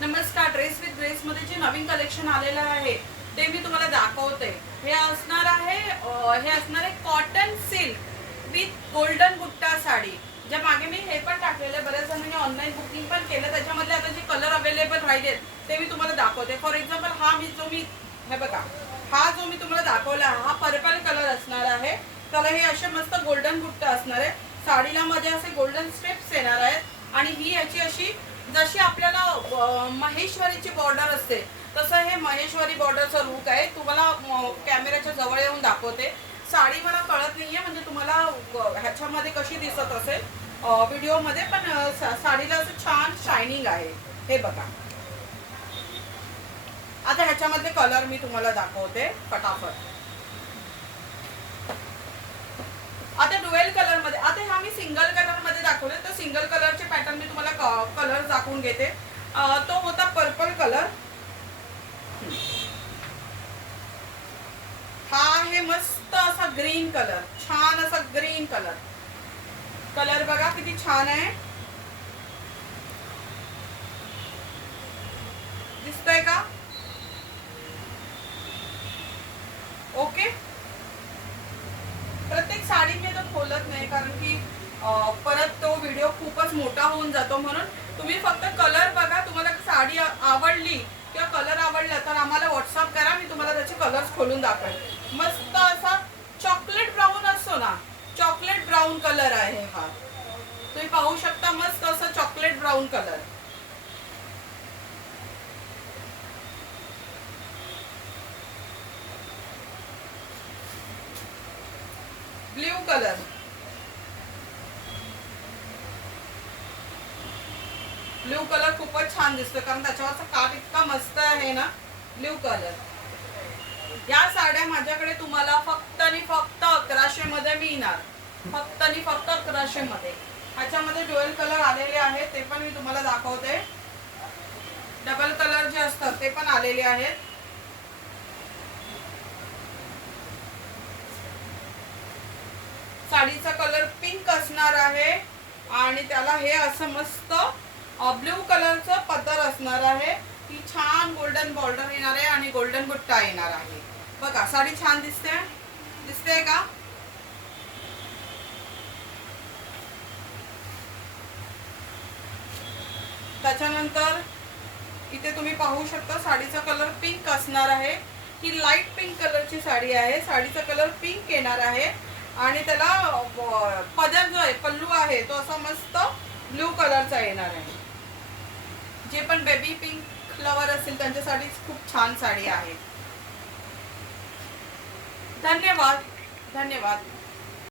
नमस्कार, dress with grace मध्ये जे नवीन कलेक्शन आलेलं आहे ते मी तुम्हाला दाखवते। हे असणार आहे cotton silk with golden butta sari. ज्या मागे मी हे पण टाकलेलं, बऱ्याच जणांनी ऑनलाईन बुकिंग पण केलं, त्याच्यामध्ये आता जे कलर अवेलेबल राहिले ते मी तुम्हाला दाखवते। फॉर एक्झाम्पल हे बघा, हा जो मी तुम्हाला दाखवला हा पर्पल कलर असणार आहे। त्याला हे असे मस्त गोल्डन बुट्टा असणार आहे। साडीला मध्ये असे गोल्डन स्ट्रिप्स येणार आहेत आणि ही याची अशी जशी आपल्याला महेश्वरीची बॉर्डर असते तसं हे महेश्वरी बॉर्डरचं लुक आहे। तुम्हाला कॅमेऱ्याच्या जवळ येऊन दाखवते। साडी मला कळत नाहीये म्हणजे तुम्हाला ह्याच्यामध्ये कशी दिसत असेल व्हिडिओमध्ये, पण साडीला असं छान शायनिंग आहे। हे बघा, आता ह्याच्यामध्ये कलर मी तुम्हाला दाखवते फटाफट। आता डुएल कलर मध्ये, आता हा मी सिंगल कलर मध्ये दाखवले, तर सिंगल कलरचे पॅटर्न मी तुम्हाला कलर दाखवून घेते। तो होता पर्पल कलर, हा आहे मस्त असा ग्रीन कलर, छान असा ग्रीन कलर। कलर बघा किती छान आहे, दिसतोय का? ओके, प्रत्येक साडी मी तर खोलत नाही कारण की परत तो व्हिडिओ खूपच मोठा होऊन जातो, म्हणून तुम्ही फक्त कलर बघा। तुम्हाला साडी आवडली किंवा कलर आवडला तर आम्हाला व्हॉट्सअप करा, मी तुम्हाला त्याचे कलर्स खोलून दाखवेन। मस्त असा चॉकलेट ब्राऊन असतो ना, चॉकलेट ब्राऊन कलर आहे हा, तुम्ही पाहू शकता। मस्त असा chocolate brown colour, blue colour, blue colour खूपच छान दिसतो कारण त्याच्यावरचा काठ इतका मस्त आहे ना। ब्ल्यू कलर, या साड्या माझ्याकडे तुम्हाला फक्त आणि फक्त 1100 मध्ये मिळणार, फक्त आणि फक्त 1100 मध्ये। ह्याच्यामध्ये ड्युअल कलर आलेले आहेत, ते पण मी तुम्हाला दाखवते। डबल कलर जे असतात ते पण आलेले आहेत। साडीचा कलर पिंक असणार आहे आणि त्याला हे असं मस्त ब्ल्यू कलरचं पदर असणार आहे। ही छान गोल्डन बॉर्डर येणार आहे आणि गोल्डन बुट्टा येणार आहे। बघा साडी छान दिसते का? त्याच्यानंतर इथे तुम्ही पाहू शकता साडीचा कलर पिंक असणार आहे। ही लाईट पिंक कलरची साडी आहे, साडीचा कलर पिंक येणार आहे आणि त्याला पदर जो आहे, पल्लू आहे, तो असा मस्त ब्ल्यू कलरचा येणार आहे। जे पण बेबी पिंक लवर असेल त्यांच्यासाठी खूप छान साडी आहे। धन्यवाद, धन्यवाद।